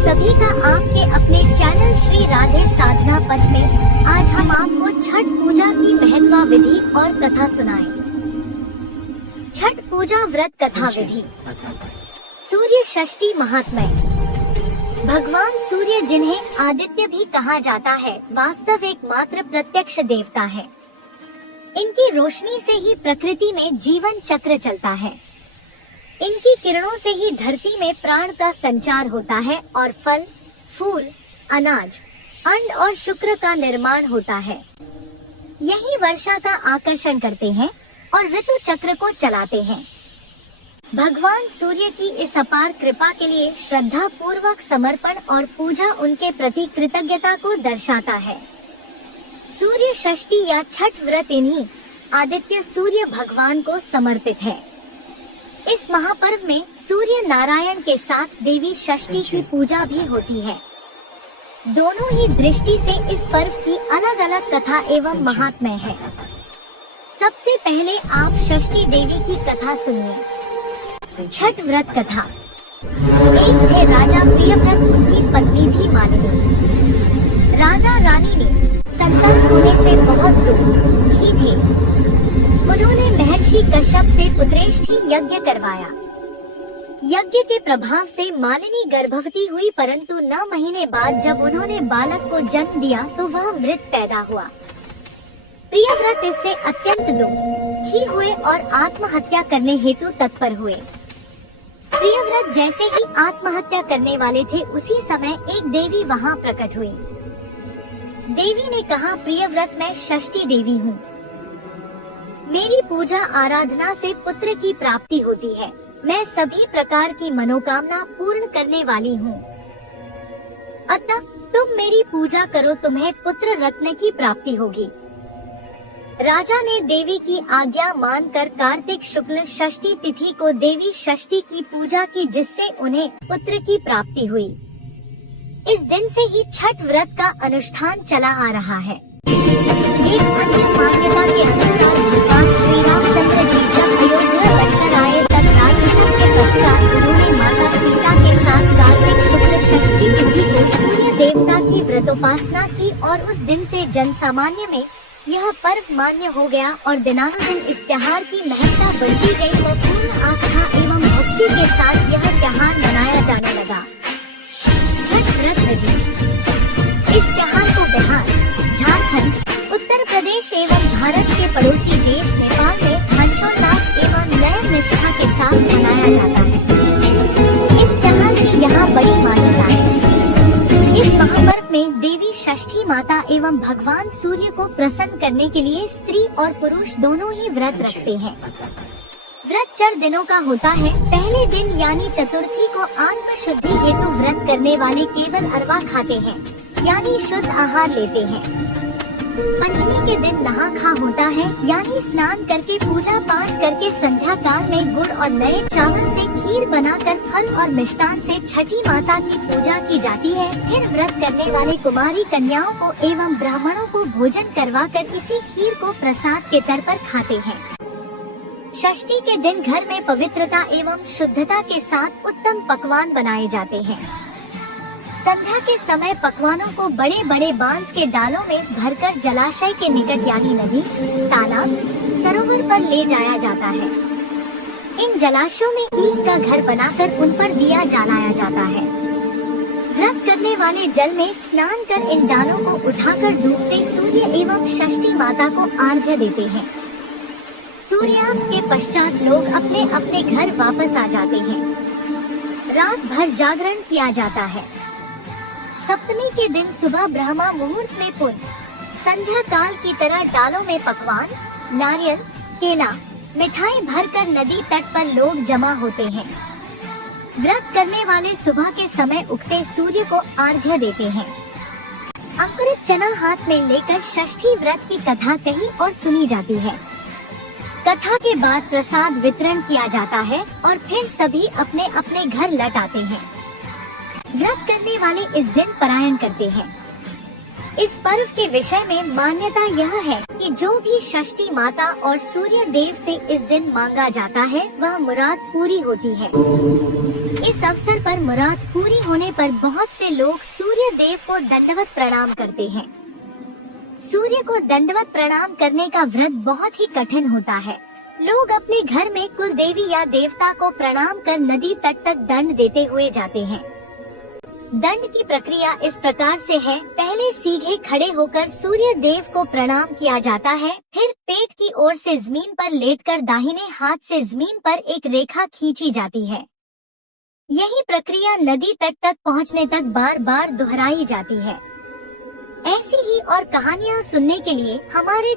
सभी का आपके अपने चैनल श्री राधे साधना पथ में। आज हम आपको छठ पूजा की महत्व विधि और कथा सुनाएं। छठ पूजा व्रत कथा विधि। सूर्य षष्ठी महात्म्य। भगवान सूर्य, जिन्हें आदित्य भी कहा जाता है, वास्तव एकमात्र प्रत्यक्ष देवता है। इनकी रोशनी से ही प्रकृति में जीवन चक्र चलता है। इनकी किरणों से ही धरती में प्राण का संचार होता है और फल, फूल, अनाज, अन्न और शुक्र का निर्माण होता है। यही वर्षा का आकर्षण करते हैं और ऋतु चक्र को चलाते हैं। भगवान सूर्य की इस अपार कृपा के लिए श्रद्धा पूर्वक समर्पण और पूजा उनके प्रति कृतज्ञता को दर्शाता है। सूर्य षष्ठी या छठ व्रत इन्हीं आदित्य सूर्य भगवान को समर्पित है। इस महापर्व में सूर्य नारायण के साथ देवी षष्ठी की पूजा भी होती है। दोनों ही दृष्टि से इस पर्व की अलग अलग कथा एवं महात्म्य है। सबसे पहले आप षष्ठी देवी की कथा सुनिए। छठ व्रत कथा। एक थे राजा प्रियव्रत, उनकी पत्नी थी मालिनी। राजा रानी ने संतान होने से बहुत दुखी थे। उन्होंने महर्षि कश्यप से पुत्रेष्ठी यज्ञ करवाया। यज्ञ के प्रभाव से मालिनी गर्भवती हुई, परंतु 9 महीने बाद जब उन्होंने बालक को जन्म दिया तो वह मृत पैदा हुआ। प्रियव्रत इससे अत्यंत दुखी हुए और आत्महत्या करने हेतु तत्पर हुए। प्रियव्रत जैसे ही आत्महत्या करने वाले थे, उसी समय एक देवी वहां प्रकट हुई। देवी ने कहा, प्रियव्रत, मैं षष्ठी देवी हूँ। मेरी पूजा आराधना से पुत्र की प्राप्ति होती है। मैं सभी प्रकार की मनोकामना पूर्ण करने वाली हूँ। अतः तुम मेरी पूजा करो, तुम्हें पुत्र रत्न की प्राप्ति होगी। राजा ने देवी की आज्ञा मानकर कार्तिक शुक्ल षष्ठी तिथि को देवी षष्ठी की पूजा की, जिससे उन्हें पुत्र की प्राप्ति हुई। इस दिन से ही छठ व्रत का अनुष्ठान चला आ रहा है। एक अन्य मान्यता के अनुसार भगवान श्री रामचंद्र जी जब अयोध्या लौटकर आए, तब राजयोग के पश्चात उन्होंने माता सीता के साथ कार्तिक शुक्ल षष्ठी तिथि को सूर्य देवता की व्रतोपासना की और उस दिन से जन सामान्य में यह पर्व मान्य हो गया और दिनानुदिन इस त्योहार की महत्ता बढ़ती गई व पूर्ण आस्था एवं भक्ति के साथ यह त्योहार मनाया जाने लगा। छठ व्रत विधि। इस त्योहार को बिहार, झारखंड, उत्तर प्रदेश एवं भारत के पड़ोसी देश नेपाल में हर्षोल्लास एवं नए निष्ठा के साथ मनाया जाता है। इस त्योहार की यहाँ बड़ी मान्यता है। इस महापर्व में देवी षष्ठी माता एवं भगवान सूर्य को प्रसन्न करने के लिए स्त्री और पुरुष दोनों ही व्रत रखते हैं। व्रत 4 दिनों का होता है। पहले दिन यानी चतुर्थी को आत्म शुद्धि हेतु व्रत करने वाले केवल अरवा खाते हैं, यानी शुद्ध आहार लेते हैं। पंचमी के दिन नहा खा होता है, यानी स्नान करके पूजा पाठ करके संध्या काल में गुड़ और नए चावल से खीर बनाकर फल और मिष्टान से छठी माता की पूजा की जाती है। फिर व्रत करने वाले कुमारी कन्याओं को एवं ब्राह्मणों को भोजन करवाकर इसी खीर को प्रसाद के तौर पर खाते हैं। षष्ठी के दिन घर में पवित्रता एवं शुद्धता के साथ उत्तम पकवान बनाए जाते हैं। संध्या के समय पकवानों को बड़े बड़े बांस के डालों में भरकर जलाशय के निकट यानी नदी, तालाब, सरोवर पर ले जाया जाता है। इन जलाशयों में ईंट का घर बनाकर उन पर दिया जलाया जाता है। व्रत करने वाले जल में स्नान कर इन डालों को उठाकर डूबते सूर्य एवं षष्ठी माता को अर्घ्य देते हैं। सूर्यास्त के पश्चात लोग अपने अपने घर वापस आ जाते हैं। रात भर जागरण किया जाता है। सप्तमी के दिन सुबह ब्रह्मा मुहूर्त में पुण्य संध्या काल की तरह डालों में पकवान, नारियल, केला, मिठाई भरकर नदी तट पर लोग जमा होते हैं। व्रत करने वाले सुबह के समय उगते सूर्य को अर्घ्य देते हैं। अंकुरित चना हाथ में लेकर षष्ठी व्रत की कथा कही और सुनी जाती है। कथा के बाद प्रसाद वितरण किया जाता है और फिर सभी अपने अपने घर लौट आते हैं। व्रत करने वाले इस दिन पलायन करते हैं। इस पर्व के विषय में मान्यता यह है कि जो भी षष्ठी माता और सूर्य देव से इस दिन मांगा जाता है वह मुराद पूरी होती है। इस अवसर पर मुराद पूरी होने पर बहुत से लोग सूर्य देव को दंडवत प्रणाम करते हैं। सूर्य को दंडवत प्रणाम करने का व्रत बहुत ही कठिन होता है। लोग अपने घर में कुल देवी या देवता को प्रणाम कर नदी तट तक दंड देते हुए जाते हैं। दंड की प्रक्रिया इस प्रकार से है, पहले सीधे खड़े होकर सूर्य देव को प्रणाम किया जाता है, फिर पेट की ओर से जमीन पर लेटकर दाहिने हाथ से जमीन पर एक रेखा खींची जाती है। यही प्रक्रिया नदी तट तक पहुंचने तक बार बार दोहराई जाती है। ऐसी ही और कहानियां सुनने के लिए हमारे